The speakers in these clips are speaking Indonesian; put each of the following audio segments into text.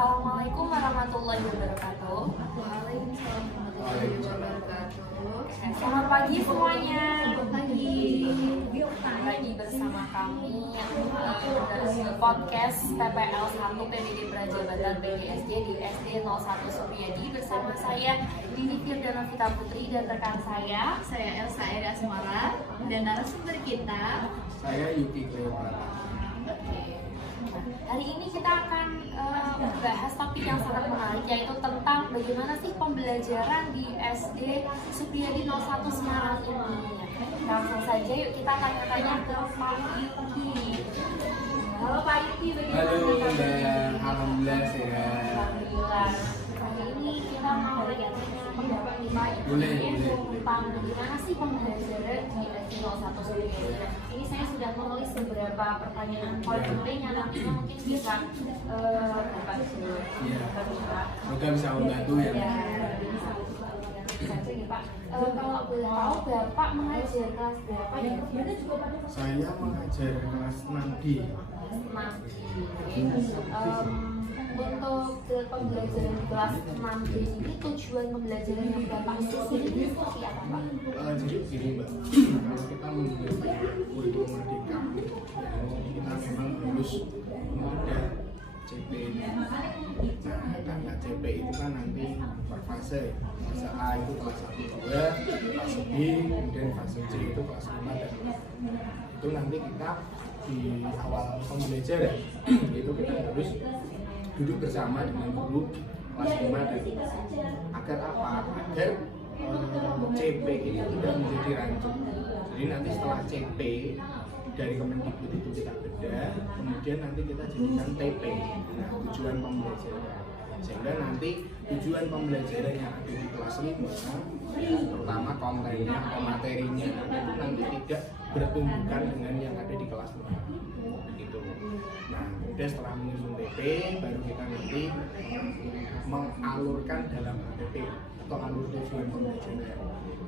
Assalamualaikum warahmatullahi wabarakatuh. Waalaikumsalam warahmatullahi wabarakatuh. Selamat pagi semuanya. Pagi. Lagi bersama kami yang dari podcast PPL 1 PBD Prajabatan PGSD di SD 01 Supriyadi bersama saya Dini Firdana Vita Putri dan rekan saya Elsa Eda Asmara dan narasumber kita saya Yuki Cleopatra. Hari ini kita akan membahas topik yang sangat menarik, yaitu tentang bagaimana sih pembelajaran di SD Supriyadi 01 Semarang ini. Langsung saja yuk kita tanya-tanya ke Pak Yuki. Halo Pak Yuki, bagaimana? Halo Mbak, alhamdulillah sehat. Alhamdulillah. Hari ini kita mau tanya-tanya pendapat nih Pak Yuki Boleh. tentang bagaimana sih pembelajaran di SD 01 Supriyadi. Ini saya sudah menulis beberapa pertanyaan poin pentingnya, nantinya mungkin bisa dapat Iya. Semoga bisa membantu ya. Kalau boleh tahu Bapak mengajar kelas berapa ya? Saya mengajar kelas 6D. Untuk pembelajaran di kelas 6D ini tujuan pembelajaran yang Bapak susun ini seperti apa Pak? Jadi begini Mbak, kalau kita menggunakan kurikulum merdeka, kita memang harus ada CP. Nah, karena CP itu kan nanti per fase. Fase A itu kelas 1, 2, fase B, kemudian fase C itu kelas 5 dan 6. Itu nanti kita di awal pembelajaran itu kita harus duduk bersama dengan guru kelas 5 dan 6. Agar apa? Agar CP ini tidak menjadi rancu. Jadi nanti setelah CP dari Kemendikbud itu kita bedah, kemudian nanti kita jadikan TP, nah, tujuan pembelajaran. Sehingga nanti tujuan pembelajaran yang ada di kelas 5, terutama kontennya atau materinya, itu nanti tidak bertumbukan dengan yang ada di kelas 5. Gitu. Nah, kemudian setelah menyusun TP, baru kita nanti mengalurkan dalam ATP atau alur tujuan pembelajaran.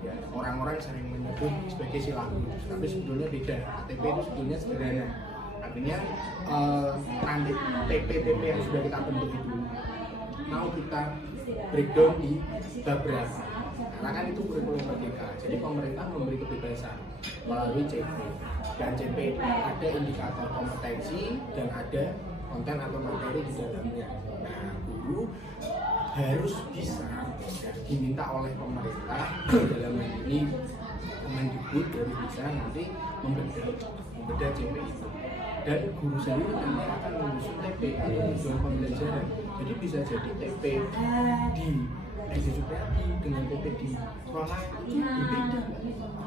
Ya, orang-orang sering menyebut sebagai silabus, tapi sebetulnya tidak. ATP itu sebetulnya sederhana. Artinya nanti TP-TP yang sudah kita bentuk itu mau kita breakdown di bab berapa. Karena kan itu kurikulum merdeka, jadi pemerintah memberi kebebasan melalui CP. Dan CP itu ada indikator kompetensi dan ada konten atau materi di dalamnya. Nah, guru harus bisa diminta oleh pemerintah dalam hal ini Kemendikbud harus bisa nanti membedah CP itu. Dan guru sendiri nanti akan menyusun TP atau tujuan pembelajaran. Jadi bisa jadi TP di SD Supriyadi dengan TP di sekolah berbeda.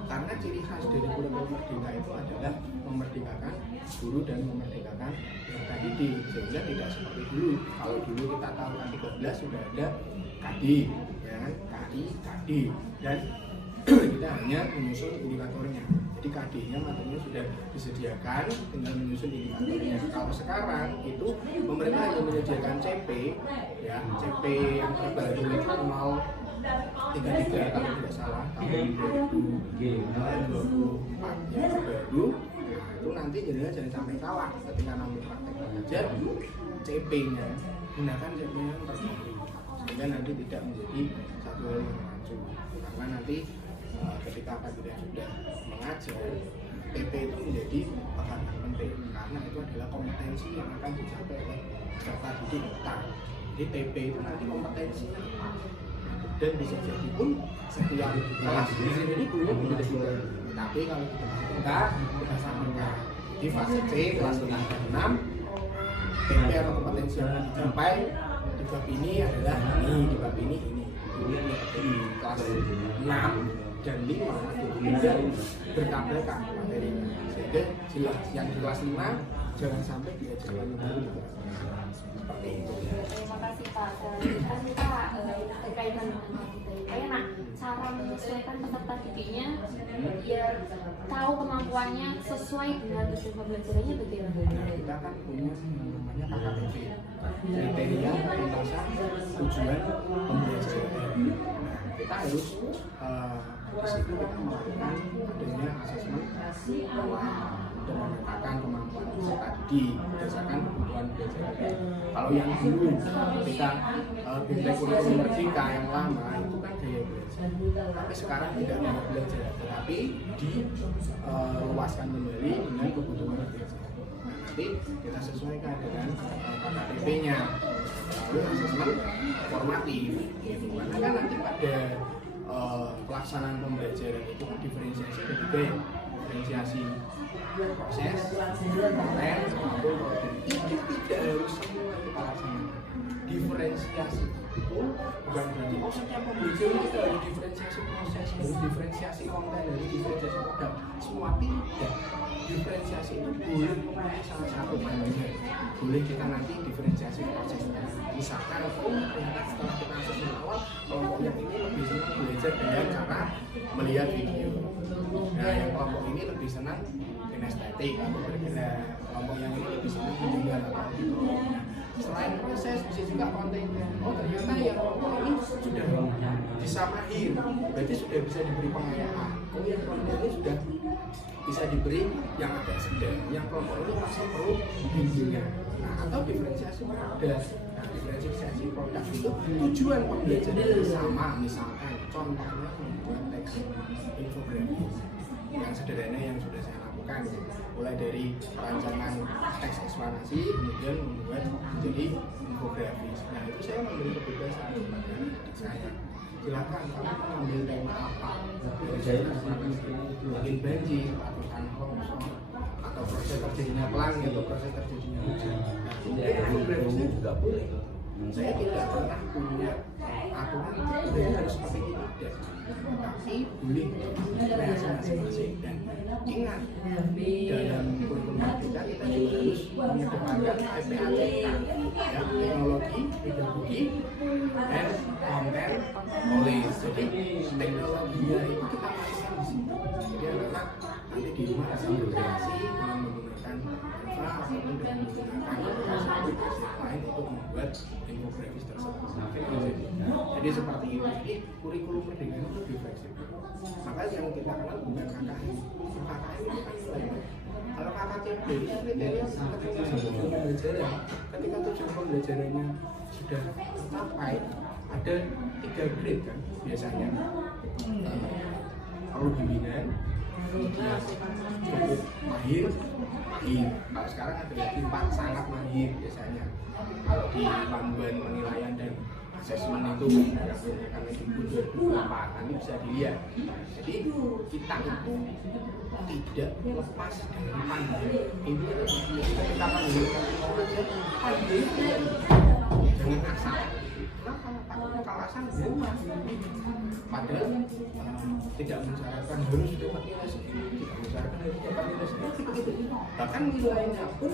Karena ciri khas dari kurikulum merdeka itu adalah memerdekakan guru dan memerdekakan peserta didik. Sehingga tidak seperti dulu. Kalau dulu kita tahu kan 13 sudah ada KD, ya, KI, KD, dan kita hanya menyusun indikatornya. Jadi KD-nya materinya sudah disediakan, tinggal menyusun indikatornya. Kalau sekarang itu pemerintah hanya menyediakan CP, ya, CP yang terbaru itu 033 kalau tidak salah tahun 2024 yang terbaru. Nah, itu nanti jadinya jangan sampai salah ketika nanti praktek belajar CP-nya gunakan CP yang terbaru sehingga nanti tidak menjadi satu hal yang rancu. Karena nanti ketika kita sudah mengajar, TP itu menjadi bahan yang penting karena itu adalah kompetensi yang akan dicapai oleh peserta didik kita. Jadi TP itu nanti kompetensi dan bisa jadi pun setiap kelas di sini gurunya berbeda juga. Tapi kalau kita samakan di fase C kelas 5 dan 6, TP atau kompetensi yang akan dicapai di bab ini adalah ini, di bab ini. Di kelas 6 dan 5 itu tidak bertabrakan materinya, sehingga jelas yang di kelas 5 jangan sampai diajarkan guru seperti itu. Terima kasih Pak. Kan kita berkaitan dengan kayak cara menyesuaikan peserta didiknya biar tahu kemampuannya sesuai dengan tujuan pembelajarannya bagaimana. Nah, kita kan punya namanya KKTP, kriteria penuntasan tujuan pembelajaran. Nah, kita harus di situ kita melakukan adanya asesmen bahwa dan menetapkan kemampuan tadi berdasarkan kebutuhan belajar. Kalau yang dulu ketika bintang kurikulum merdeka yang lama itu kan gaya belajar, tapi sekarang tidak gaya belajar, tetapi diluaskan kembali dengan kebutuhan belajar. Nah, nanti kita sesuaikan dengan KTP-nya, lalu asesmen formatif, gitu. Karena kan nanti pada pelaksanaan pembelajaran itu kan diferensiasi ada tiga ya, diferensiasi proses, konten, maupun konten. Itu tidak harus semua kita laksanakan. Diferensiasi itu bukan berarti setiap pembelajaran kita harus diferensiasi proses, harus diferensiasi konten, harus diferensiasi produk. Semua tidak. Diferensiasi itu boleh mempunyai salah satu pembelajaran. Boleh kita nanti diferensiasi prosesnya. Misalkan ternyata setelah kita asesmen awal, kelompok yang ini lebih senang belajar dengan cara melihat video. Nah, yang kelompok ini lebih senang kinestetik atau bergerak. Kelompok yang ini lebih senang mendengar atau nah, selain proses bisa juga kontennya. Oh ternyata yang kelompok ini sudah bisa mahir, berarti sudah bisa diberi pengayaan. Oh yang kelompok ini sudah bisa diberi yang agak sedang. Yang kelompok ini masih perlu bimbingan. Nah atau diferensiasi produk. Nah diferensiasi produk itu tujuan pembelajaran sama, misalkan contohnya membuat teks infografis yang sederhana yang sudah saya lakukan, mulai dari perancangan teks eksplanasi kemudian membuat menjadi infografis. Nah itu saya memberi kebebasan kepada adik saya, silakan kamu mengambil tema apa, dari saya bikin banjir atau tanah longsor atau proses terjadinya pelangi atau proses terjadinya hujan. Nah infografisnya juga boleh. Saya tidak pernah punya aturan budaya harus seperti ini, tidak. Tapi boleh kreasi masing-masing. Dan ingat, dalam kurikulum merdeka kita juga harus mengedepankan PPATK, ya, teknologi, pedagogi, dan konten knowledge. Jadi teknologinya itu kita masukkan di sini. Jadi anak nanti di rumah bisa berkreasi dengan menggunakan Canva ataupun dengan menggunakan aplikasi lain untuk membuat infografis tersebut. Jadi seperti itu. Jadi kurikulum merdeka itu lebih fleksibel. Maka yang kita kenal bukan KKN. KKN itu kan nilai. Kalau KKTB itu kriteria ketika tujuan pembelajaran, ketika tujuan pembelajarannya sudah tercapai, ada 3 grade kan biasanya. Perlu bimbingan, kemudian cukup mahir. Kalau sekarang ada lagi 4 sangat mahir biasanya. Kalau di panduan penilaian dan asesmen itu karena di 2024 nanti bisa dilihat. Jadi kita itu tidak lepas dari panduan. Ini kita panduan aja panduan jangan asal. Kenapa? Takutnya kalau asal padahal tidak mensyaratkan harus dapat nilai segini, tidak mensyaratkan harus dapat nilai segini. Bahkan nilainya pun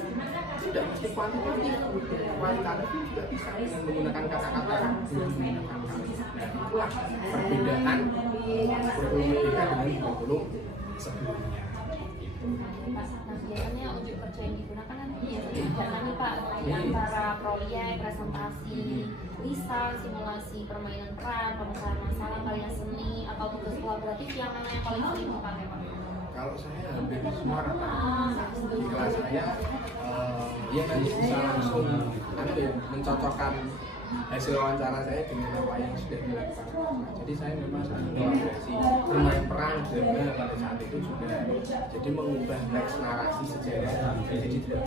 tidak mesti kuantitatif, kualitatif juga bisa dengan menggunakan kata-kata yang menggunakan kata. Nah itulah perbedaan kurikulum merdeka dengan kurikulum sebelumnya. Nah, biasanya unjuk kerja yang digunakan kan biasanya nih Pak, antara proyek, presentasi, lisan, simulasi permainan peran, pemecahan masalah, karya seni, atau tugas kolaboratif, yang mana yang paling sering dipakai Pak? Kalau saya hampir semua rata di kelas saya, ya nanti bisa langsung mencocokkan hasil wawancara saya dengan apa yang sudah dilakukan. Jadi saya memang sangat kolaborasi, bermain peran drama pada saat itu juga. Jadi mengubah teks narasi sejarah. Jadi tidak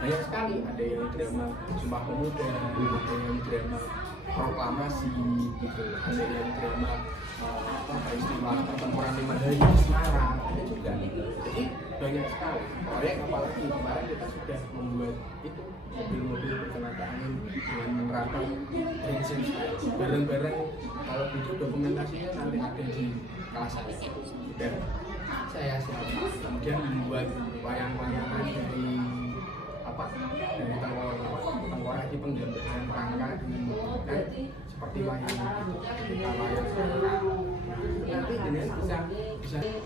banyak sekali, ada yang drama Sumpah Pemuda, ada yang drama proklamasi, gitu, ada yang drama peristiwa pertempuran 5 hari di Semarang, ada juga. Jadi banyak sekali proyek, apalagi kemarin kita sudah membuat itu mobil-mobil bertenaga angin dengan menerapkan prinsip bareng-bareng. Kalau butuh dokumentasinya nanti ada di kelas saya. Dan saya siap kemudian membuat wayang-wayangan dari dari tengkorak di penggambaran rangka dengan menggunakan seperti wayang nanti dengan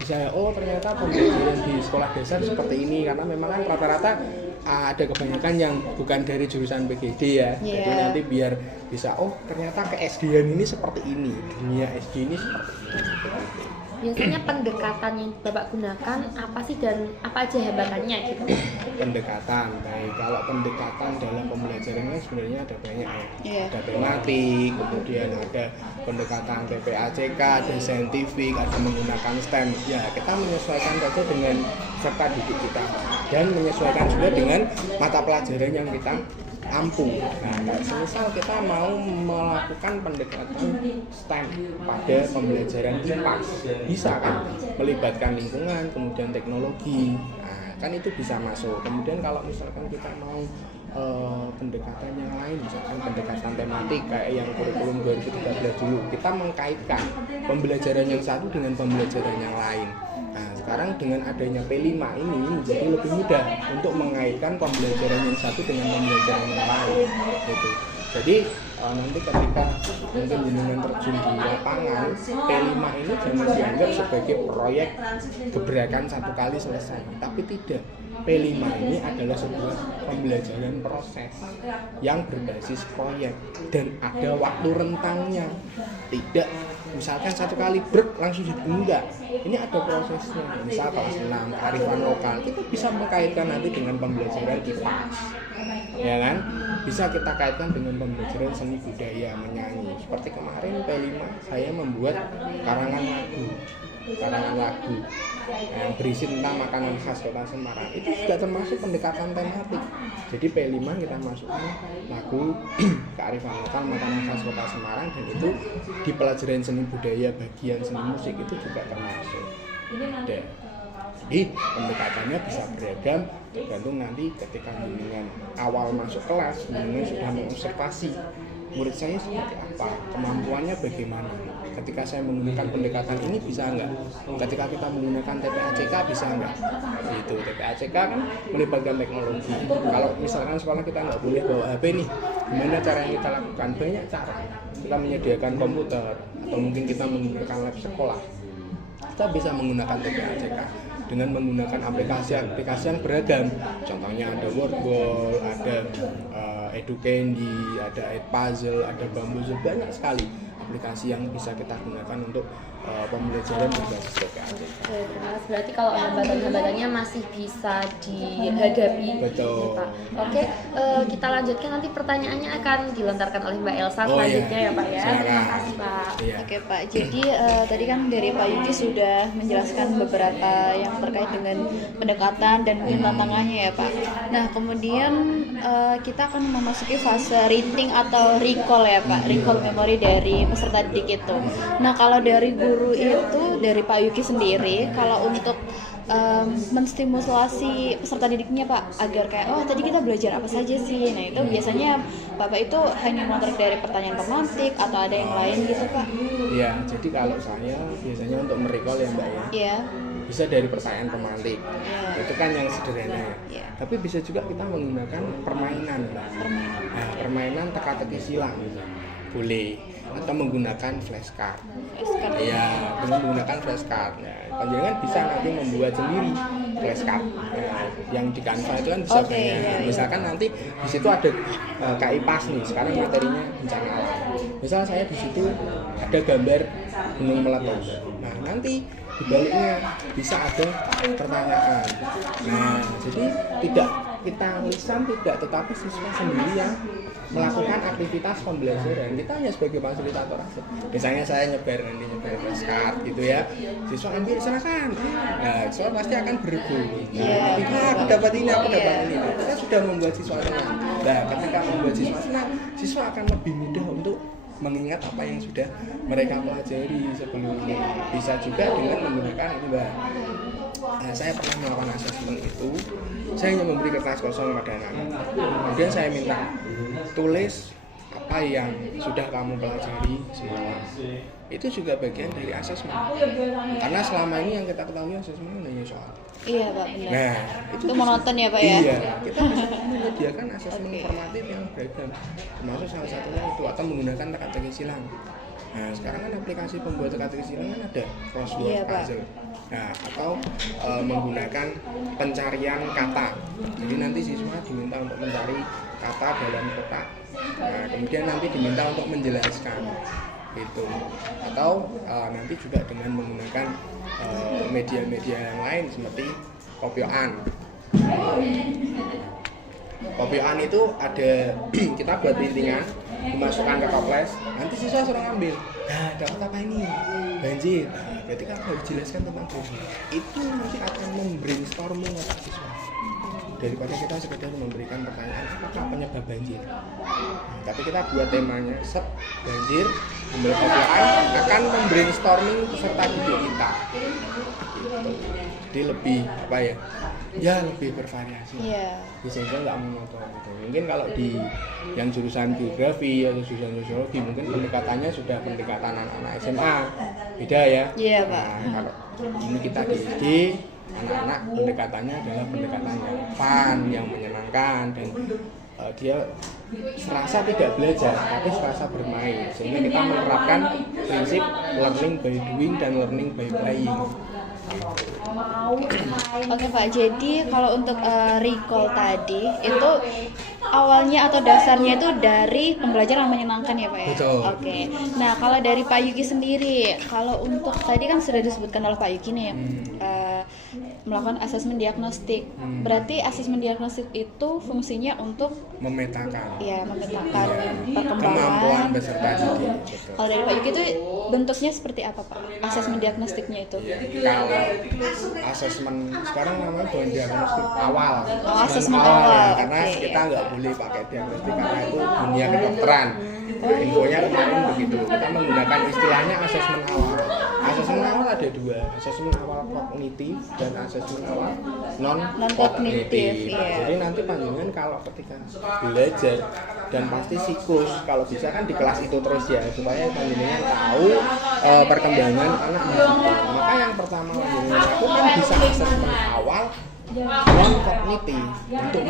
bisa oh ternyata pembelajaran di sekolah dasar seperti ini, karena memang kan rata-rata ada kebanyakan yang bukan dari jurusan PGD ya. Jadi nanti biar bisa oh ternyata ke SD-an ini seperti ini, dunia SD ini seperti ini. Biasanya pendekatan yang Bapak gunakan apa sih dan apa aja hambatannya gitu? Pendekatan, baik. Kalau pendekatan dalam pembelajaran kan sebenarnya ada banyak ya. Iya. Ada tematik, kemudian ada pendekatan PPACK, ada saintifik, ada menggunakan STEM. Ya, kita menyesuaikan saja dengan peserta didik kita dan menyesuaikan juga dengan mata pelajaran yang kita ampuh. Nah, semisal kita mau melakukan pendekatan STEM pada pembelajaran IPA, bisa kan melibatkan lingkungan, kemudian teknologi. Nah, kan itu bisa masuk. Kemudian kalau misalkan kita mau pendekatan yang lain, misalkan pendekatan tematik kayak yang kurikulum 2013 dulu, kita mengkaitkan pembelajaran yang satu dengan pembelajaran yang lain. Nah, sekarang dengan adanya P5 ini menjadi lebih mudah untuk mengaitkan pembelajaran yang satu dengan pembelajaran yang lain gitu. Jadi nanti ketika mungkin jenengan terjun di lapangan, P5 ini jangan dianggap sebagai proyek gebrakan satu kali selesai, tapi tidak. P5 ini adalah sebuah pembelajaran proses yang berbasis proyek dan ada waktu rentangnya. Tidak misalkan satu kali break langsung jadi enggak. Ini ada prosesnya. Misal kelas 6 kearifan lokal, kita bisa mengkaitkan nanti dengan pembelajaran IPAS. Ya kan? Bisa kita kaitkan dengan pembelajaran seni budaya menyanyi. Seperti kemarin P5 saya membuat karangan lagu yang berisi tentang makanan khas Kota Semarang. Itu juga termasuk pendekatan tematik. Jadi P5 kita masukkan lagu kearifan lokal makanan khas Kota Semarang, dan itu di pelajaran seni budaya bagian seni musik itu juga termasuk. Jadi pendekatannya bisa beragam tergantung nanti ketika dengan awal masuk kelas, dengan sudah mengobservasi murid saya seperti apa, kemampuannya bagaimana. Ketika saya menggunakan pendekatan ini bisa enggak? Ketika kita menggunakan TPACK bisa enggak? Itu TPACK kan melibatkan teknologi. Kalau misalkan sekolah kita nggak boleh bawa HP nih, gimana cara yang kita lakukan? Banyak cara. Kita menyediakan komputer atau mungkin kita menggunakan lab sekolah. Kita bisa menggunakan TPACK dengan menggunakan aplikasi yang beragam. Contohnya ada Wordwall, ada Educandy, ada Edpuzzle, ada Bambuzo, banyak sekali aplikasi yang bisa kita gunakan untuk pembelajaran berbasis TPACK. Berarti kalau hambatan-hambatannya masih bisa dihadapi. Betul. Pak. Oke, kita lanjutkan, nanti pertanyaannya akan dilontarkan oleh Mbak Elsa selanjutnya ya Pak ya. Terima kasih Pak. Iya. Oke Pak, jadi tadi kan dari Pak Yuki sudah menjelaskan beberapa yang terkait dengan pendekatan dan mungkin tantangannya ya Pak. Nah kemudian kita akan memasuki fase reading atau recall ya Pak, recall memori dari peserta didik itu. Nah kalau dari guru itu, dari Pak Yuki sendiri, kalau untuk menstimulasi peserta didiknya Pak agar kayak tadi kita belajar apa saja sih. Nah itu biasanya Bapak itu hanya mengontrak dari pertanyaan tematik atau ada yang lain gitu Pak? Iya, jadi kalau saya biasanya untuk merecall ya Mbak ya, Iya. bisa dari pertanyaan tematik. Iya. Itu kan yang sederhana ya. Iya. Tapi bisa juga kita menggunakan permainan Mbak. Nah, permainan teka-teki silang boleh, atau menggunakan flashcard. Iya, dengan menggunakan flashcard. Nah, panjenengan bisa nanti membuat sendiri flashcard. Nah, yang di Canva itu kan bisa banyak. Misalkan nanti di situ ada KIPAS nih, sekarang materinya bencana alam. Misal saya di situ ada gambar gunung meletus. Nah, nanti di baliknya bisa ada pertanyaan. Nah, jadi tidak kita lisan tidak, tetapi siswa sendiri yang melakukan aktivitas pembelajaran. Kita hanya sebagai fasilitator aja. Misalnya saya nyebar flashcard gitu ya, siswa ambil silakan. Nah, siswa pasti akan berebut. Aku dapat ini, aku dapat ini. Kita sudah membuat siswa senang. Nah, ketika membuat siswa senang, siswa akan lebih mudah untuk mengingat apa yang sudah mereka pelajari sebelumnya. Bisa juga dengan menggunakan ini Mbak. Saya pernah melakukan asesmen itu, saya hanya memberi kertas kosong pada anak-anak. Kemudian saya minta tulis apa yang sudah kamu pelajari semalam. Itu juga bagian dari asesmen. Karena selama ini yang kita ketahui asesmen hanya soal. Iya Pak, benar. Nah, itu monoton ya Pak ya? Iya, kita bisa menyediakan asesmen formatif yang beragam. Termasuk salah satunya itu, atau menggunakan teka-teki silang. Nah, sekarang kan aplikasi pembuat teka-teki silang kan ada crossword puzzle. Nah, atau menggunakan pencarian kata. Jadi nanti siswa diminta untuk mencari kata dalam kotak. Nah, kemudian nanti diminta untuk menjelaskan. gitu. Atau nanti juga dengan menggunakan media-media yang lain seperti kopioan. Kopioan itu ada kita buat lintingan, dimasukkan ke toples, nanti siswa suruh ngambil. Nah, dapat apa ini? Banjir. Nah, berarti kan harus jelaskan tentang banjir. Itu nanti akan membrainstorming otak siswa. Daripada kita sekedar memberikan pertanyaan apakah penyebab banjir. Nah, tapi kita buat temanya set banjir, ambil kopioan akan membrainstorming peserta didik kita. Gitu. Jadi lebih apa ya? Ya lebih bervariasi. Iya. Sehingga nggak monoton gitu. Mungkin kalau di yang jurusan geografi atau jurusan sosiologi mungkin pendekatannya sudah pendekatan anak-anak SMA, beda ya. Iya, Pak. Nah, kalau ini kita di SD, anak-anak pendekatannya adalah pendekatan yang fun, yang menyenangkan dan dia serasa tidak belajar tapi serasa bermain, sehingga kita menerapkan prinsip learning by doing dan learning by playing. Oke Pak, jadi kalau untuk recall tadi itu awalnya atau dasarnya itu dari pembelajaran menyenangkan ya Pak ya? Betul. Oke. Nah kalau dari Pak Yuki sendiri, kalau untuk tadi kan sudah disebutkan oleh Pak Yuki nih melakukan asesmen diagnostik. Berarti asesmen diagnostik itu fungsinya untuk memetakan perkembangan kemampuan peserta didik. Kalau dari Pak Yuki itu bentuknya seperti apa Pak? Asesmen diagnostiknya itu? Kalau asesmen sekarang namanya bukan diagnostik awal. Asesmen awal. Ya, karena kita nggak boleh pakai diagnostik karena itu dunia kedokteran. Infonya kemarin begitu. Kita menggunakan istilahnya asesmen awal. Asesmen awal ada dua, asesmen awal kognitif dan asesmen awal non kognitif. Iya. Jadi nanti panjenengan kalau ketika belajar dan pasti siklus, kalau bisa kan di kelas itu terus ya supaya panjenengan tahu perkembangan anak di situ. Maka yang pertama panjenengan lakukan bisa asesmen awal non kognitif untuk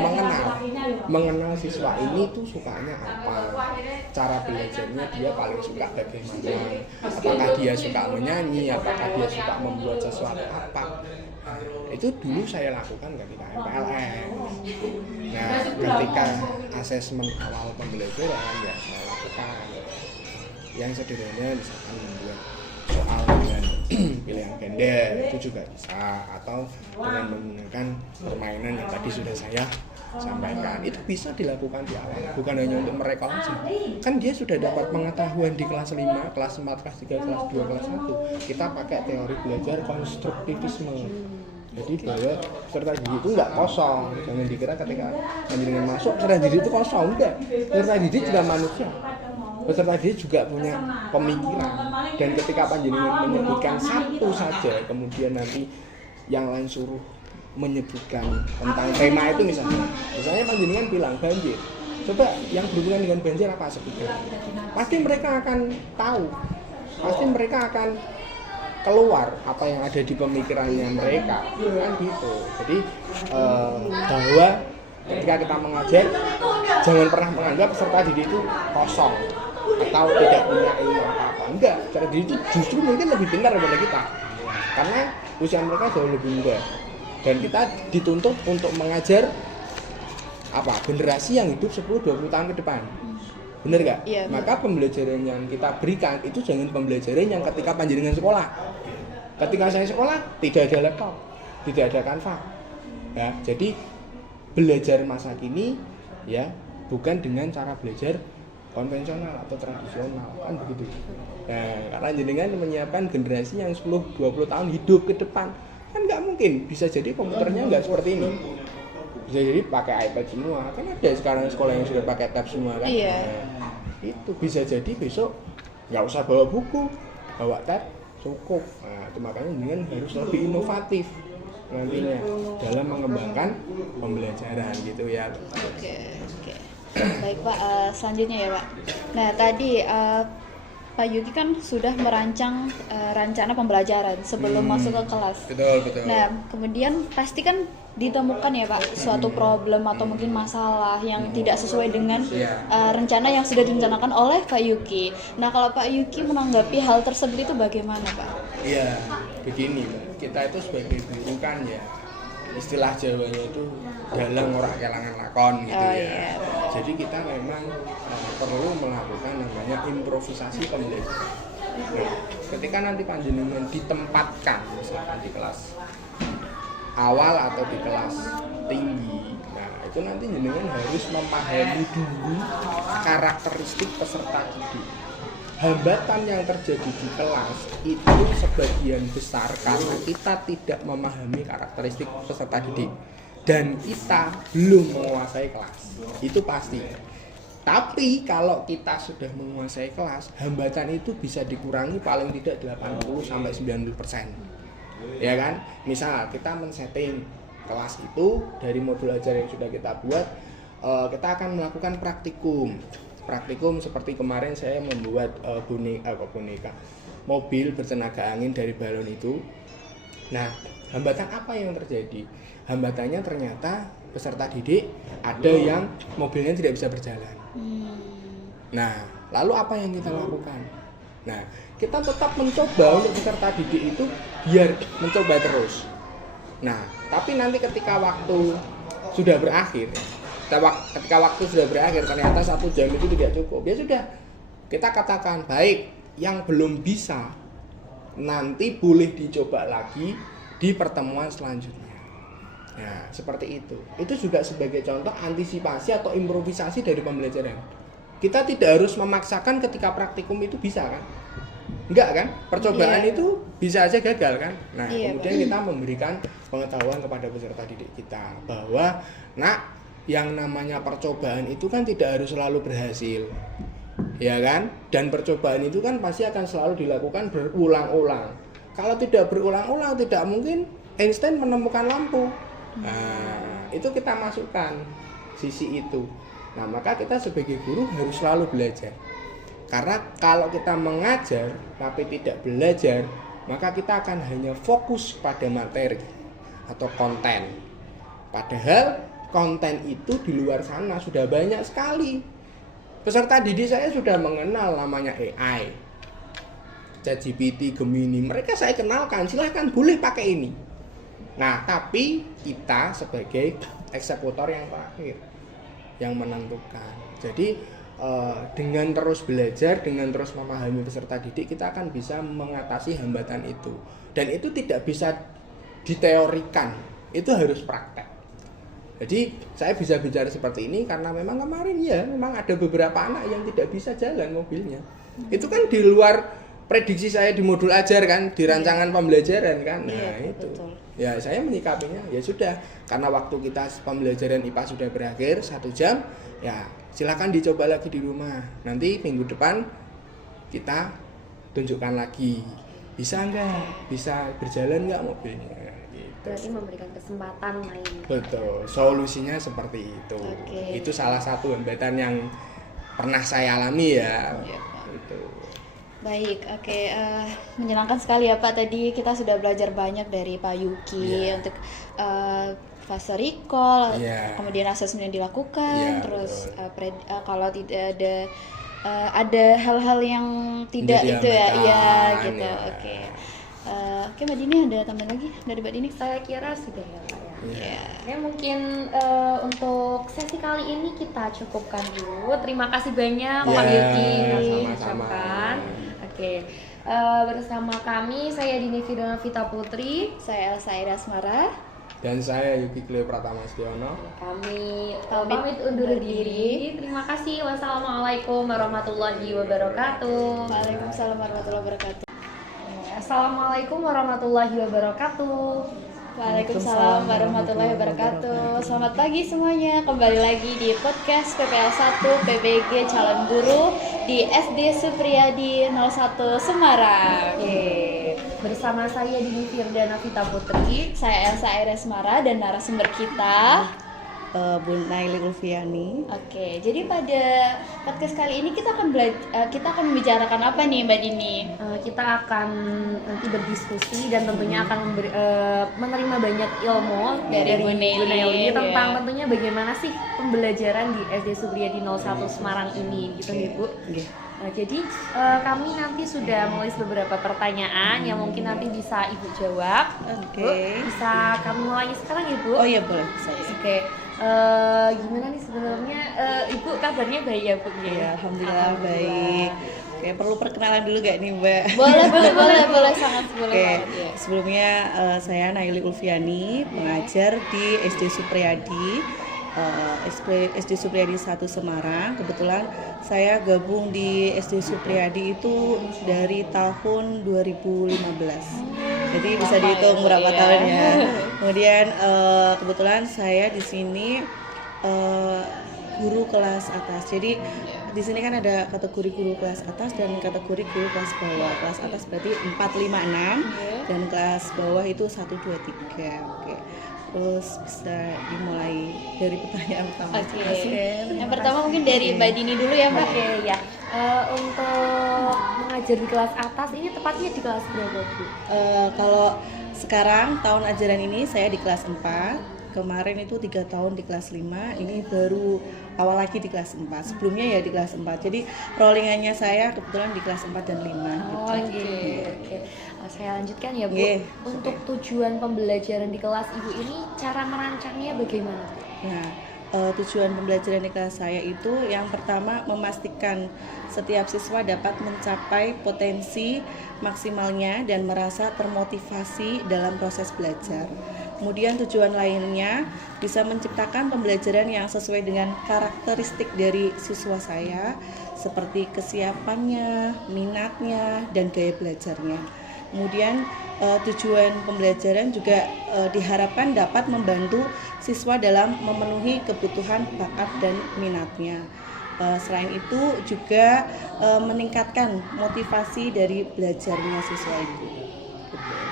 mengenal siswa ini tuh sukanya apa, cara belajarnya dia paling suka bagaimana, apakah dia suka menyanyi, apakah dia suka membuat sesuatu apa. Itu dulu saya lakukan ketika MPLS. Nah, ketika asesmen awal pembelajaran ya saya lakukan yang sederhana misalkan membuat soal dengan pilihan ganda itu juga bisa, atau dengan menggunakan permainan yang tadi sudah saya sampaikan. Itu bisa dilakukan di awal, bukan hanya untuk mereka aja. Kan dia sudah dapat pengetahuan di kelas 5, kelas 4, kelas 3, kelas 2, kelas 1. Kita pakai teori belajar konstruktivisme. Jadi bahwa peserta didik itu nggak kosong. Jangan dikira ketika panjenengan masuk peserta didik itu kosong, enggak. Peserta didik juga manusia. Peserta didik juga punya pemikiran, dan ketika panjenengan menyebutkan satu saja kemudian nanti yang lain suruh menyebutkan tentang tema itu, misalnya panjenengan bilang banjir, coba yang berhubungan dengan banjir apa sebutkan, pasti mereka akan tahu, pasti mereka akan keluar apa yang ada di pemikirannya mereka, kan gitu. Jadi bahwa ketika kita mengajar jangan pernah menganggap peserta didik itu kosong atau tidak punya ilmu apa-apa. Enggak, cara didik itu justru mungkin lebih pintar daripada kita, karena usia mereka jauh lebih muda dan kita dituntut untuk mengajar generasi yang hidup 10-20 tahun ke depan. Bener gak? Iya, maka pembelajaran yang kita berikan itu jangan pembelajaran yang ketika panjenengan sekolah. Ketika saya sekolah tidak ada laptop, tidak ada Canva ya, jadi belajar masa kini ya bukan dengan cara belajar konvensional atau tradisional, kan begitu. Nah, karena jenengan menyiapkan generasi yang 10-20 tahun hidup ke depan, kan nggak mungkin. Bisa jadi komputernya nggak seperti ini, bisa jadi pakai iPad semua, kan ada sekarang sekolah yang sudah pakai tab semua kan. Iya. Nah, itu bisa jadi besok nggak usah bawa buku, bawa tab cukup. Nah, itu makanya jenengan harus lebih inovatif nantinya dalam mengembangkan pembelajaran gitu ya. Oke. Baik Pak, selanjutnya ya Pak. Nah tadi Pak Yuki kan sudah merancang rencana pembelajaran sebelum masuk ke kelas. Betul. Nah kemudian pasti kan ditemukan ya Pak suatu problem atau mungkin masalah yang tidak sesuai dengan rencana yang sudah direncanakan oleh Pak Yuki. Nah kalau Pak Yuki menanggapi hal tersebut itu bagaimana Pak? Iya, begini Pak. Kita itu sebagai guru kan ya, istilah Jawanya itu dalang ora kelangan lakon gitu ya. Iya. Jadi kita memang perlu melakukan namanya improvisasi pembelajaran. Nah, ketika nanti panjenengan ditempatkan misalkan di kelas awal atau di kelas tinggi, nah itu nanti jenengan harus memahami dulu karakteristik peserta didik. Hambatan yang terjadi di kelas itu sebagian besar karena kita tidak memahami karakteristik peserta didik dan kita belum menguasai kelas, itu pasti. Tapi kalau kita sudah menguasai kelas, hambatan itu bisa dikurangi paling tidak 80-90%. Ya kan? Misal kita men-setting kelas itu dari modul ajar yang sudah kita buat, kita akan melakukan praktikum. Praktikum seperti kemarin saya membuat boneka mobil bertenaga angin dari balon itu. Nah, hambatan apa yang terjadi? Hambatannya ternyata peserta didik ada yang mobilnya tidak bisa berjalan. Nah, lalu apa yang kita lakukan? Nah, kita tetap mencoba untuk peserta didik itu biar mencoba terus. Nah, tapi nanti ketika waktu sudah berakhir, ketika waktu sudah berakhir ternyata 1 jam itu tidak cukup, ya sudah, kita katakan baik, yang belum bisa nanti boleh dicoba lagi di pertemuan selanjutnya. Nah, seperti itu. Itu juga sebagai contoh antisipasi atau improvisasi dari pembelajaran. Kita tidak harus memaksakan ketika praktikum itu bisa kan? Enggak kan? Percobaan itu bisa aja gagal kan? Nah, kemudian kita memberikan pengetahuan kepada peserta didik kita bahwa yang namanya percobaan itu kan tidak harus selalu berhasil. Ya kan? Dan percobaan itu kan pasti akan selalu dilakukan berulang-ulang. Kalau tidak berulang-ulang, tidak mungkin Einstein menemukan lampu. Nah, itu kita masukkan sisi itu. Nah, maka kita sebagai guru harus selalu belajar. Karena kalau kita mengajar tapi tidak belajar, maka kita akan hanya fokus pada materi atau konten. Padahal konten itu di luar sana sudah banyak sekali. Peserta didik saya sudah mengenal namanya AI, ChatGPT, Gemini. Mereka saya kenalkan, silahkan boleh pakai ini. Nah, tapi kita sebagai eksekutor yang terakhir yang menentukan. Jadi dengan terus belajar, dengan terus memahami peserta didik, kita akan bisa mengatasi hambatan itu. Dan itu tidak bisa diteorikan, itu harus praktek. Jadi saya bisa bicara seperti ini karena memang kemarin memang ada beberapa anak yang tidak bisa jalan mobilnya. Itu kan di luar prediksi saya di modul ajar kan, di rancangan pembelajaran kan. Nah, itu. Betul. Ya, saya menyikapinya ya sudah, karena waktu kita pembelajaran IPA sudah berakhir 1 jam, ya silakan dicoba lagi di rumah. Nanti minggu depan kita tunjukkan lagi. Bisa enggak? Bisa berjalan enggak mobilnya? Berarti memberikan kesempatan lain. Betul, solusinya seperti itu. Itu salah satu hambatan yang pernah saya alami ya. Itu. Baik, menyenangkan sekali ya Pak. Tadi kita sudah belajar banyak dari Pak Yuki untuk fase recall, kemudian asesmen yang dilakukan, terus kalau tidak ada hal-hal yang tidak itu gitu. Oke, Mbak Dini, ada tambahan lagi dari Mbak Dini? Saya kira sudah ya Pak ya. Ya mungkin untuk sesi kali ini kita cukupkan dulu. Terima kasih banyak Pak Yuki. Sama-sama. Bersama kami saya Dini Fidona Vita Putri, saya Elsa Ira Asmara, dan saya Yuki Cleo Pratama Stiono. Kami pamit undur diri. Terima kasih. Wassalamualaikum warahmatullahi wabarakatuh. Waalaikumsalam warahmatullahi wabarakatuh. Assalamualaikum warahmatullahi wabarakatuh. Waalaikumsalam warahmatullahi wabarakatuh. Selamat pagi semuanya. Kembali lagi di podcast PPL 1 PBG Calon Guru di SD Supriyadi 01 Semarang. Bersama saya Dini Firdana Vita Putri, saya Elsa Aires Mara, dan narasumber kita Bu Naili Ulfiani. Jadi pada podcast kali ini kita akan membicarakan apa nih Mbak Dini? Kita akan nanti berdiskusi dan tentunya akan menerima banyak ilmu dari Bu Naili tentang tentunya bagaimana sih pembelajaran di SD Supriyadi 01 Semarang ini, gitu nih Bu. Jadi kami nanti sudah menulis beberapa pertanyaan yang mungkin nanti bisa Ibu jawab. Bu, bisa kami mulai sekarang Ibu? Oh iya boleh. Gimana nih sebenarnya Ibu kabarnya baik ya Bu? Ya, alhamdulillah baik. Oke, perlu perkenalan dulu gak nih Mbak? Boleh sangat boleh Oke, banget ya. sebelumnya saya Naili Ulfiani, pengajar di SD Supriyadi, SD Supriyadi 1 Semarang. Kebetulan saya gabung di SD Supriyadi itu dari tahun 2015. Jadi bisa Lama dihitung ya, Bu, berapa ya. tahun ya. Kemudian kebetulan saya di sini guru kelas atas. Jadi di sini kan ada kategori guru kelas atas dan kategori guru kelas bawah. Kelas atas berarti 4, 5, 6 dan kelas bawah itu 1, 2, 3. Oke. Terus bisa dimulai dari pertanyaan pertama. Oke. Yang pertama mungkin dari Mbak Dini dulu ya Mbak. Oke ya. Untuk mengajar di kelas atas ini tepatnya di kelas berapa Bu? Kalau sekarang tahun ajaran ini saya di kelas 4. Kemarin itu 3 tahun di kelas 5, ini baru awal lagi di kelas 4. Sebelumnya ya di kelas 4. Jadi rollingannya saya kebetulan di kelas 4 dan 5 Oh gitu. oke. Saya lanjutkan ya Bu. Oke. Untuk tujuan pembelajaran di kelas Ibu ini cara merancangnya bagaimana Bu? Nah, tujuan pembelajaran di kelas saya itu yang pertama memastikan setiap siswa dapat mencapai potensi maksimalnya dan merasa termotivasi dalam proses belajar. Kemudian tujuan lainnya bisa menciptakan pembelajaran yang sesuai dengan karakteristik dari siswa saya seperti kesiapannya, minatnya, dan gaya belajarnya. Kemudian tujuan pembelajaran juga diharapkan dapat membantu siswa dalam memenuhi kebutuhan bakat dan minatnya. Selain itu juga meningkatkan motivasi dari belajarnya siswa itu.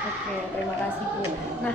Oke, terima kasih Bu. Nah,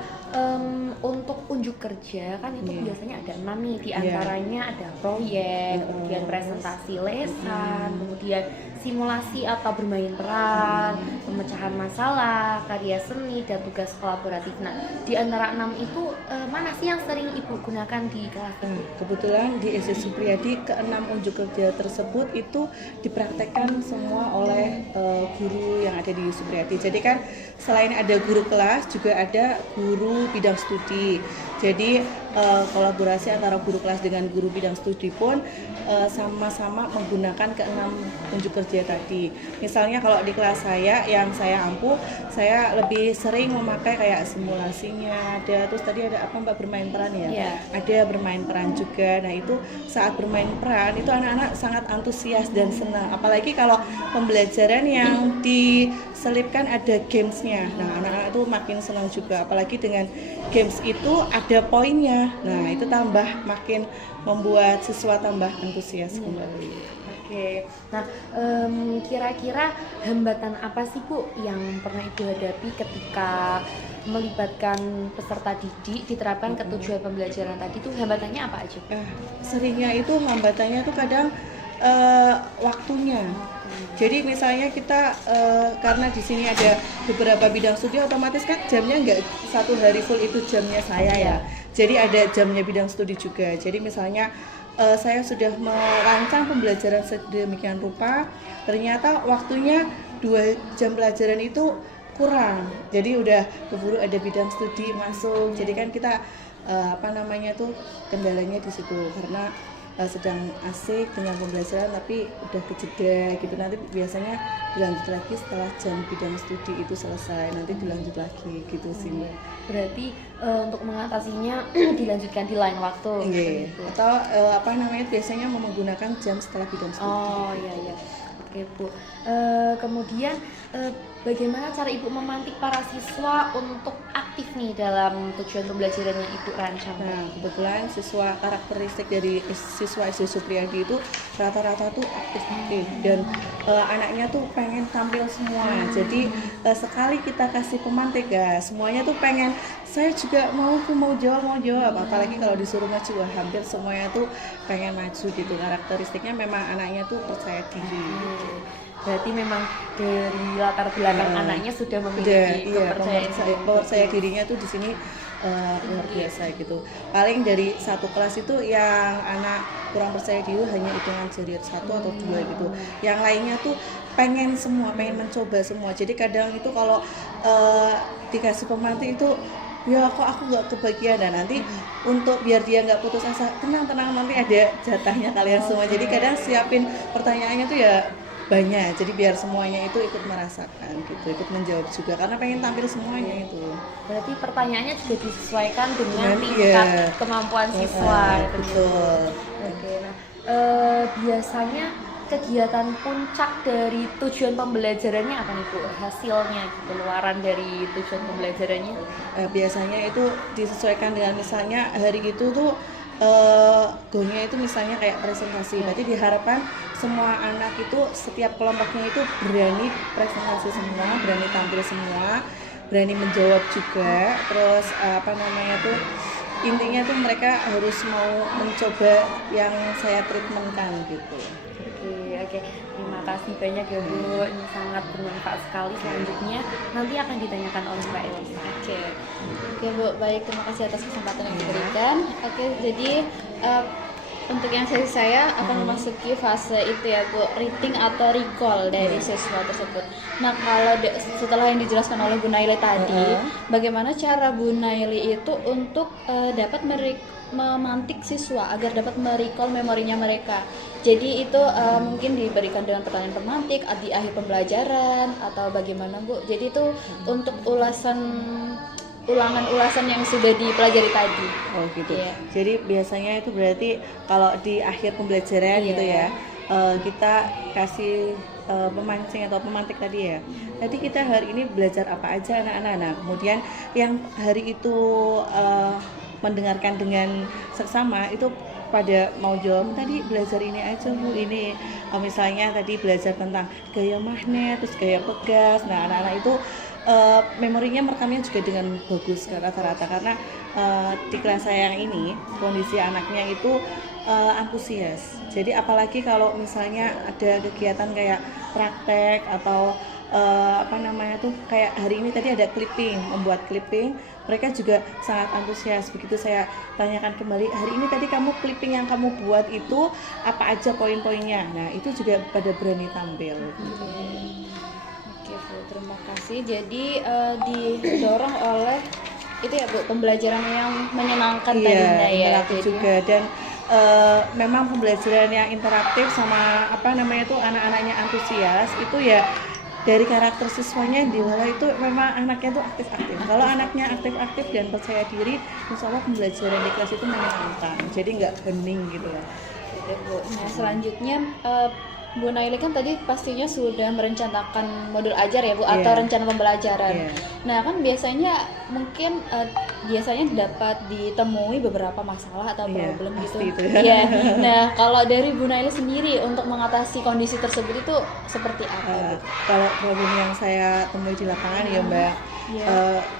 untuk unjuk kerja kan itu Iya. biasanya ada 6 nih, di Iya. antaranya ada proyek, kemudian presentasi lesan, kemudian simulasi atau bermain peran, pemecahan masalah, karya seni, dan tugas kolaboratif. Nah, di antara 6 itu mana sih yang sering Ibu gunakan di kelas Nah, Ibu? kebetulan di SD Supriyadi ke-6 unjuk kerja tersebut itu dipraktekkan semua oleh guru yang ada di Supriyadi. Jadi kan selain ada guru kelas juga ada guru bidang studi. Jadi kolaborasi antara guru kelas dengan guru bidang studi pun sama-sama menggunakan ke-6 unjuk kerja tadi. Misalnya kalau di kelas saya yang saya ampuh, saya lebih sering memakai kayak simulasinya ada. Terus tadi ada apa Mbak, bermain peran ya? Iya. Ada bermain peran juga. Nah itu saat bermain peran itu anak-anak sangat antusias dan senang. Apalagi kalau pembelajaran yang diselipkan ada gamesnya. Nah anak-anak itu makin senang juga. Apalagi dengan games itu ada poinnya. Nah itu tambah makin membuat siswa tambah antusias kembali. Oke, nah kira-kira hambatan apa sih Bu yang pernah Ibu hadapi ketika melibatkan peserta didik diterapkan ke tujuan pembelajaran tadi, itu hambatannya apa aja? Seringnya itu hambatannya tuh kadang waktunya. Jadi misalnya kita karena di sini ada beberapa bidang studi, otomatis kan jamnya nggak satu hari full itu jamnya saya ya. Jadi ada jamnya bidang studi juga. Jadi misalnya saya sudah merancang pembelajaran sedemikian rupa, ternyata waktunya 2 jam pelajaran itu kurang. Jadi udah keburu ada bidang studi masuk. Jadi kan kita kendalanya di situ karena sedang asik dengan pembelajaran tapi udah kejeda gitu. Nanti biasanya dilanjut lagi setelah jam bidang studi itu selesai, nanti dilanjut lagi gitu sih Mbak. Berarti untuk mengatasinya dilanjutkan di lain waktu. Iya. Atau biasanya menggunakan jam setelah bidang studi. Oh iya. Oke Bu. Kemudian bagaimana cara Ibu memantik para siswa untuk aktif nih dalam tujuan pembelajaran yang Ibu rancang? Nah, kebetulan siswa karakteristik dari siswa SD Supriyadi itu rata-rata tuh aktif dan anaknya tuh pengen tampil semua. Jadi sekali kita kasih pemantik ya, semuanya tuh pengen, saya juga mau jawab. Apalagi kalau disuruh maju, hampir semuanya tuh pengen maju gitu. Karakteristiknya memang anaknya tuh percaya diri. Berarti memang dari latar belakang anaknya sudah memiliki percaya dirinya tuh di sini luar biasa gitu. Paling dari satu kelas itu yang anak kurang percaya diri hanya hitungan jari 1 atau 2 gitu. Yang lainnya tuh pengen semua, pengen mencoba semua. Jadi kadang itu kalau dikasih pemantik itu ya kok aku nggak kebagian. Nah, nanti untuk biar dia nggak putus asa, tenang nanti ada jatahnya kalian semua. Jadi kadang siapin pertanyaannya tuh ya banyak, jadi biar semuanya itu ikut merasakan gitu, ikut menjawab juga karena pengen tampil semuanya itu. Berarti pertanyaannya juga disesuaikan dengan Dengan, tingkat iya. kemampuan siswa. Betul. Oke, nah biasanya kegiatan puncak dari tujuan pembelajarannya apa nih Bu? Hasilnya, keluaran dari tujuan pembelajarannya? Biasanya itu disesuaikan dengan misalnya hari itu tuh goalnya itu misalnya kayak presentasi. Berarti diharapkan semua anak itu setiap kelompoknya itu berani presentasi semua, berani tampil semua, berani menjawab juga. Terus intinya tuh mereka harus mau mencoba yang saya treatmentkan gitu. Oke. Terima kasih banyak ya Bu. Ini sangat bermanfaat sekali. Selanjutnya nanti akan ditanyakan oleh Mbak Elisa. Oke Bu, baik, terima kasih atas kesempatan yang diberikan. Oke, jadi untuk yang sesi saya akan memasuki fase itu ya Bu, reading atau recall dari siswa tersebut. Nah, kalau setelah yang dijelaskan oleh Bu Naili tadi, bagaimana cara Bu Naili itu untuk dapat memantik siswa agar dapat merecall memorinya mereka. Jadi itu mungkin diberikan dengan pertanyaan pemantik di akhir pembelajaran atau bagaimana Bu? Jadi itu untuk ulangan ulasan yang sudah dipelajari tadi. Oh gitu. Iya. Jadi biasanya itu berarti kalau di akhir pembelajaran gitu ya, kita kasih pemancing atau pemantik tadi ya. Tadi kita hari ini belajar apa aja anak-anak. Nah, kemudian yang hari itu mendengarkan dengan seksama itu pada mau jawab tadi belajar ini aja Bu, ini misalnya tadi belajar tentang gaya magnet, terus gaya pegas. Nah, anak-anak itu memorinya merekamnya juga dengan bagus rata-rata karena di kelas saya yang ini kondisi anaknya itu antusias. Jadi apalagi kalau misalnya ada kegiatan kayak praktek atau kayak hari ini tadi ada clipping, membuat clipping, mereka juga sangat antusias. Begitu saya tanyakan kembali, hari ini tadi kamu clipping yang kamu buat itu apa aja poin-poinnya. Nah, itu juga pada berani tampil. Oke Bu, terima kasih. Jadi didorong oleh itu ya Bu, pembelajaran yang menyenangkan tadinya ya. Menyenangkan juga dan memang pembelajaran yang interaktif sama anak-anaknya antusias itu ya dari karakter siswanya di bawah itu memang anaknya tuh aktif-aktif. Kalau anaknya aktif-aktif dan percaya diri, insya Allah pembelajaran di kelas itu menyenangkan. Jadi nggak hening gitu ya. Oke Bu. Nah selanjutnya Bu Naili kan tadi pastinya sudah merencanakan modul ajar ya Bu, atau rencana pembelajaran. Nah kan biasanya dapat ditemui beberapa masalah atau problem gitu. Iya. Nah kalau dari Bu Naili sendiri untuk mengatasi kondisi tersebut itu seperti apa? Kalau problem yang saya temui di lapangan ya Mbak,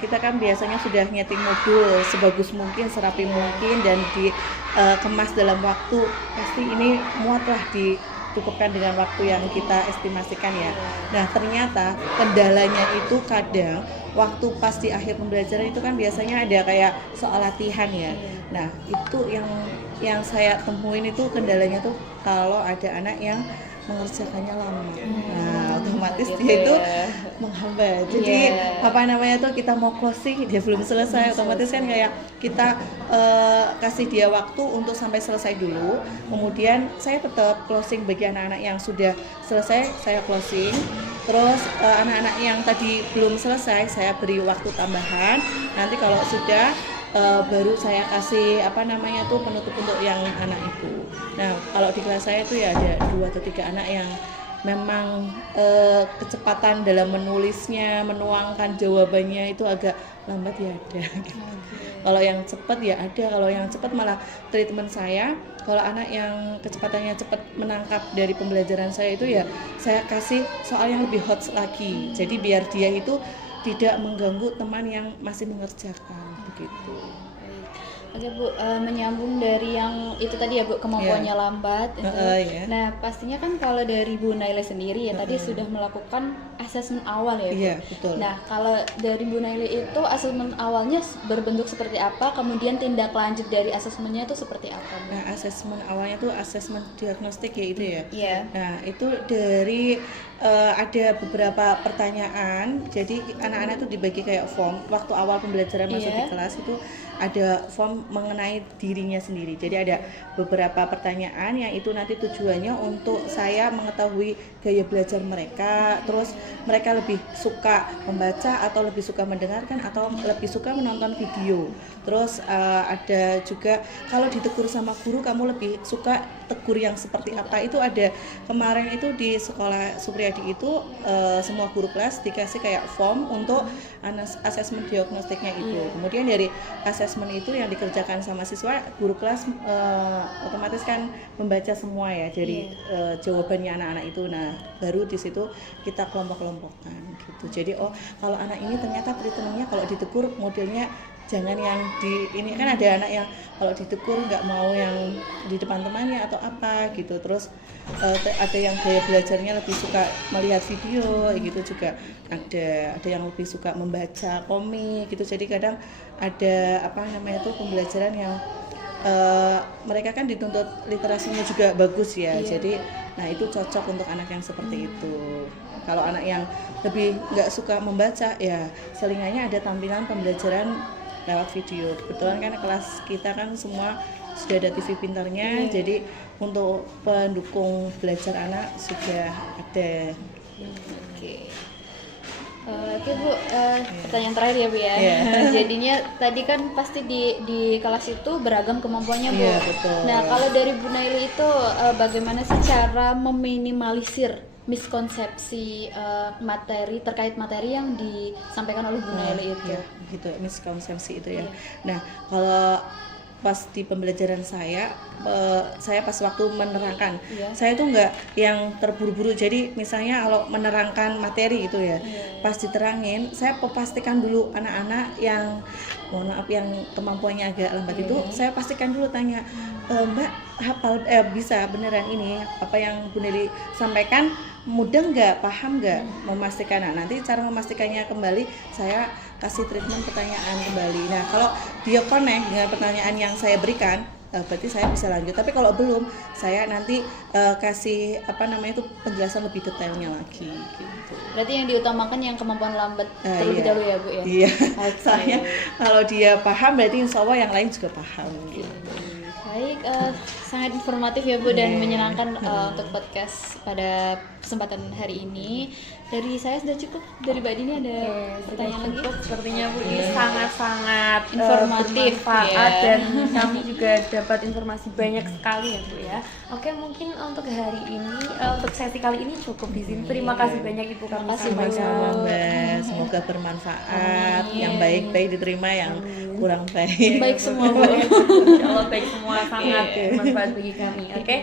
kita kan biasanya sudah nyeting modul sebagus mungkin, serapi mungkin dan dikemas dalam waktu. Pasti ini muatlah dicukupkan dengan waktu yang kita estimasikan ya. Nah ternyata kendalanya itu kadang waktu pas di akhir pembelajaran itu kan biasanya ada kayak soal latihan ya. Nah itu yang saya temuin itu kendalanya tuh kalau ada anak yang mengerjakannya lama. Nah otomatis dia itu menghambat. Jadi kita mau closing dia belum selesai, otomatis kan kayak kita kasih dia waktu untuk sampai selesai dulu. Kemudian saya tetap closing bagi anak-anak yang sudah selesai, saya closing. Terus anak-anak yang tadi belum selesai saya beri waktu tambahan. Nanti kalau sudah baru saya kasih penutup untuk yang anak itu. Nah kalau di kelas saya itu ya ada 2 atau 3 anak yang memang kecepatan dalam menulisnya, menuangkan jawabannya itu agak lambat ya ada. Kalau yang cepat ya ada, kalau yang cepat malah treatment saya. Kalau anak yang kecepatannya cepat menangkap dari pembelajaran saya itu ya saya kasih soal yang lebih hot lagi. Jadi biar dia itu tidak mengganggu teman yang masih mengerjakan begitu. Oke Bu, menyambung dari yang itu tadi ya Bu, kemampuannya lambat itu. Nah pastinya kan kalau dari Bu Naili sendiri ya tadi sudah melakukan asesmen awal ya Bu. Iya betul. Nah kalau dari Bu Naili itu asesmen awalnya berbentuk seperti apa, kemudian tindak lanjut dari asesmennya itu seperti apa Bu? Nah asesmen awalnya itu asesmen diagnostik ya itu ya. Iya. Nah itu dari ada beberapa pertanyaan. Jadi anak-anak itu dibagi kayak form. Waktu awal pembelajaran masuk di kelas itu ada form mengenai dirinya sendiri. Jadi ada beberapa pertanyaan yang itu nanti tujuannya untuk saya mengetahui gaya belajar mereka. Terus mereka lebih suka membaca atau lebih suka mendengarkan atau lebih suka menonton video. Terus ada juga kalau ditegur sama guru kamu lebih suka tegur yang seperti apa. Itu ada kemarin itu di sekolah Supriyadi itu semua guru kelas dikasih kayak form untuk asesmen diagnostiknya itu. Kemudian dari asesmen itu yang dikerjakan sama siswa, guru kelas otomatis kan membaca semua ya dari jawabannya anak-anak itu. Nah baru di situ kita kelompok-kelompokkan gitu. Jadi oh kalau anak ini ternyata treatmentnya kalau ditegur modelnya jangan yang di ini, kan ada anak yang kalau ditegur nggak mau yang di depan temannya atau apa gitu. Terus ada yang gaya belajarnya lebih suka melihat video gitu juga, ada yang lebih suka membaca komik gitu. Jadi kadang ada apa namanya itu pembelajaran yang mereka kan dituntut literasinya juga bagus ya. Jadi nah itu cocok untuk anak yang seperti itu. Kalau anak yang lebih nggak suka membaca ya selingannya ada tampilan pembelajaran lewat video. Kebetulan kan kelas kita kan semua sudah ada TV pintarnya, jadi untuk pendukung belajar anak sudah ada. Oke. Oke Bu, pertanyaan terakhir ya Bu ya. Jadinya tadi kan pasti di kelas itu beragam kemampuannya Bu. Iya, betul. Nah kalau dari Bu Naili itu bagaimana sih cara meminimalisir miskonsepsi materi terkait materi yang disampaikan oleh Bu Naili itu? Ya, gitu miskonsepsi itu ya. Nah kalau pas di pembelajaran saya pas waktu menerangkan, saya tuh nggak yang terburu-buru. Jadi misalnya kalau menerangkan materi itu ya, pas diterangin, saya pastikan dulu anak-anak yang mohon maaf yang kemampuannya agak lambat itu, saya pastikan dulu tanya, Mbak hafal bisa beneran ini apa yang Bu Neli sampaikan, mudah nggak, paham nggak, memastikan. Nah nanti cara memastikannya kembali saya kasih treatment pertanyaan kembali. Nah kalau dia connect dengan pertanyaan yang saya berikan, berarti saya bisa lanjut. Tapi kalau belum, saya nanti kasih apa namanya itu penjelasan lebih detailnya lagi gitu. Berarti yang diutamakan yang kemampuan lambat terlebih dahulu ya Bu ya? Iya, soalnya kalau dia paham berarti insya Allah yang lain juga paham gitu. Baik, sangat informatif ya Bu dan menyenangkan untuk podcast pada kesempatan hari ini. Dari saya sudah cukup. Dari Mbak Dini ada pertanyaan lagi? Sepertinya Bu ini sangat-sangat informatif bermanfaat dan kami juga dapat informasi banyak sekali ya Bu ya. Oke, mungkin untuk hari ini, untuk sesi kali ini cukup di sini. Terima kasih banyak Ibu kami Sama-sama Mbak, semoga bermanfaat. Yang baik-baik diterima, yang kurang baik. Baik semua Bu. Insya Allah baik semua, sangat bermanfaat bagi kami. Oke.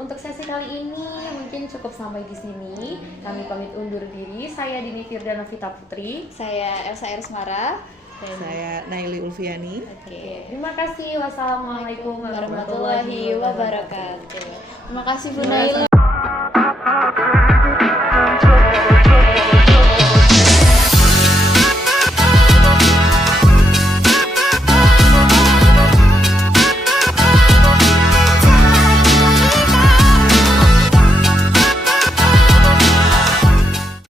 Untuk sesi kali ini mungkin cukup sampai di sini. Kami pamit undur diri. Saya Dini Firdana Vita Putri. Saya Elsa Erismara. Saya Naili Ulfiani. Oke. Terima kasih. Wassalamualaikum warahmatullahi wabarakatuh. Terima kasih Bu Naili.